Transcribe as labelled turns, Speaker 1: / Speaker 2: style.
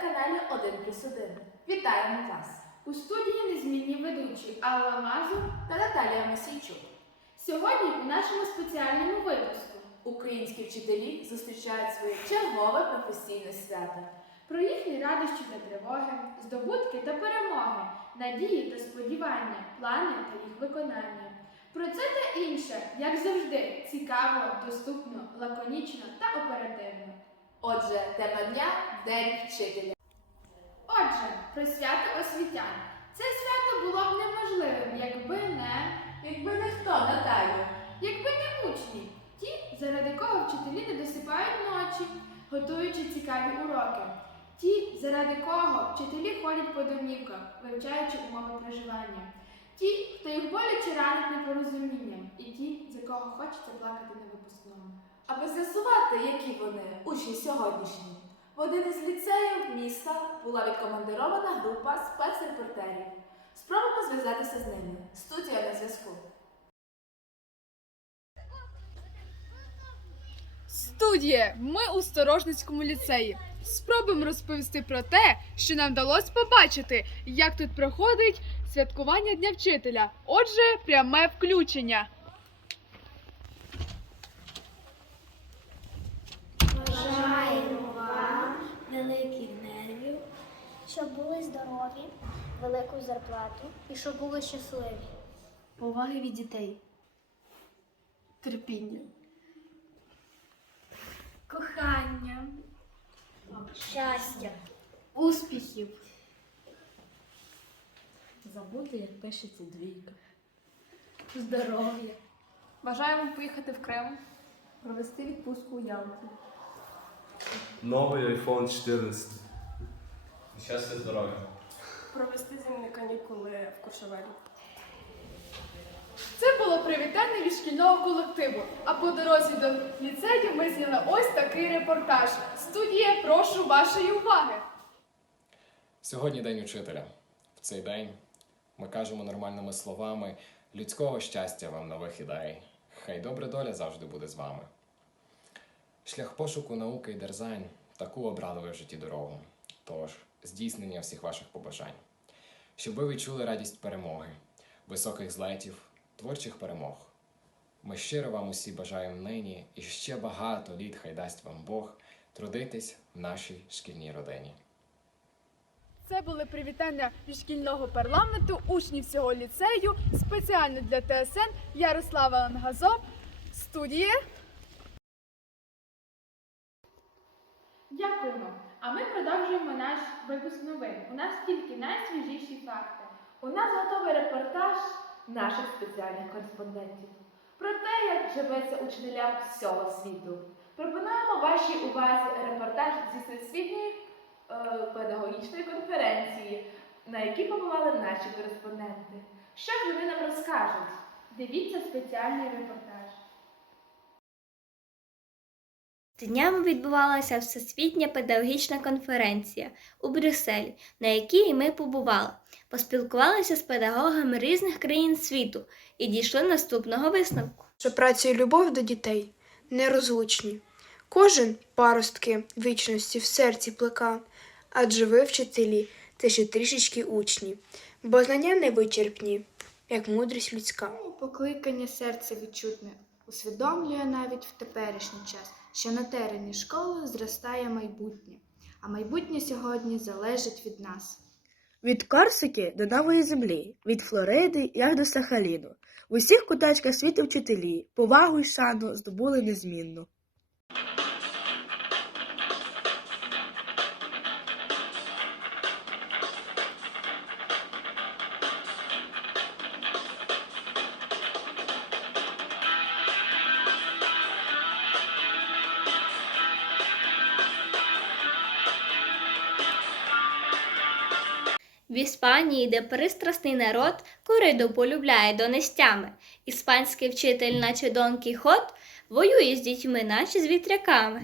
Speaker 1: каналі 1 плюс 1. Вітаємо вас!
Speaker 2: У студії незмінні ведучі Алла Мазур.
Speaker 1: Та Наталія Масійчук.
Speaker 2: Сьогодні у нашому спеціальному випуску
Speaker 1: Українські вчителі зустрічають своє чергове професійне свято.
Speaker 2: про їхні радощі та тривоги, здобутки та перемоги, надії та сподівання, плани та їх виконання. Про це та інше, як завжди, цікаво, доступно, лаконічно та оперативно.
Speaker 1: Отже, тема дня День вчителя.
Speaker 2: Отже, про свято освітян. Це свято було б неможливим, якби не
Speaker 1: Якби не хто, Наталю.
Speaker 2: Якби не учні, ті, заради кого вчителі не досипають ночі, готуючи цікаві уроки, ті, заради кого вчителі ходять по домівках, вивчаючи умови проживання, ті, хто їх боляче ранить непорозумінням, і ті, за кого хочеться плакати на випускному.
Speaker 1: Аби з'ясувати, які вони учні сьогоднішні, в один із ліцеїв міста була відкомандирована група спецрепортерів. Спробуємо зв'язатися з ними. Студія на зв'язку.
Speaker 3: Студія, ми у Сторожницькому ліцеї. Спробуємо розповісти про те, що нам вдалося побачити, як тут проходить святкування Дня вчителя. Отже, пряме включення.
Speaker 4: Бажаємо вам великих нервів,
Speaker 5: щоб були здорові, велику зарплату і щоб були щасливі.
Speaker 4: поваги від дітей, терпіння,
Speaker 5: Кохання, щастя,
Speaker 4: успіхів. Забути, як пишеться двійка. Здоров'я.
Speaker 3: Бажаємо поїхати в Крим.
Speaker 4: Провести відпустку у Ялті.
Speaker 6: Новий iPhone 14.
Speaker 7: Щастя, здоров'я.
Speaker 8: провести зимні канікули в Куршавелі.
Speaker 3: Це було привітання від шкільного колективу. А по дорозі до ліцею ми зняли ось такий репортаж. Студія, прошу вашої уваги.
Speaker 7: Сьогодні День учителя. В цей день ми кажемо нормальними словами людського щастя вам нових ідей. Хай добра доля завжди буде з вами. Шлях пошуку науки і дерзань таку обрали ви в житті дорогу. Тож, здійснення всіх ваших побажань. Щоб ви відчули радість перемоги, високих злетів, творчих перемог. Ми щиро вам усі бажаємо нині і ще багато літ хай дасть вам Бог трудитись в нашій шкільній родині.
Speaker 3: Це були привітання від шкільного парламенту учнів цього ліцею спеціально для ТСН Ярослава Лангазов. Студія.
Speaker 2: Дякуємо! А ми продовжуємо наш випуск новин. У нас тільки найсвіжіші факти.
Speaker 1: У нас готовий репортаж наших спеціальних кореспондентів про те, як живеться учителям всього світу. Пропонуємо вашій увазі репортаж зі всесвітньої е, педагогічної конференції, на якій побували наші кореспонденти. Що ж вони нам розкажуть?
Speaker 2: Дивіться спеціальний репортаж.
Speaker 5: Днями відбувалася Всесвітня педагогічна конференція у Брюсселі, на якій ми побували. Поспілкувалися з педагогами різних країн світу і дійшли наступного висновку.
Speaker 9: що праця і любов до дітей нерозлучні. Кожен паростки вічності в серці плека, адже ви, вчителі, це ще трішечки учні, бо знання невичерпні, як мудрість людська.
Speaker 10: Покликання серця відчутне усвідомлює навіть в теперішній час, що на терені школи зростає майбутнє, а майбутнє сьогодні залежить від нас.
Speaker 9: Від Корсики до нової землі, від Флориди як до Сахаліну. В усіх куточках світу вчителі повагу й шану здобули незмінно.
Speaker 5: В Іспанії, де пристрасний народ кориду полюбляє донестями, іспанський вчитель, наче Дон Кіхот, воює з дітьми, наче з вітряками.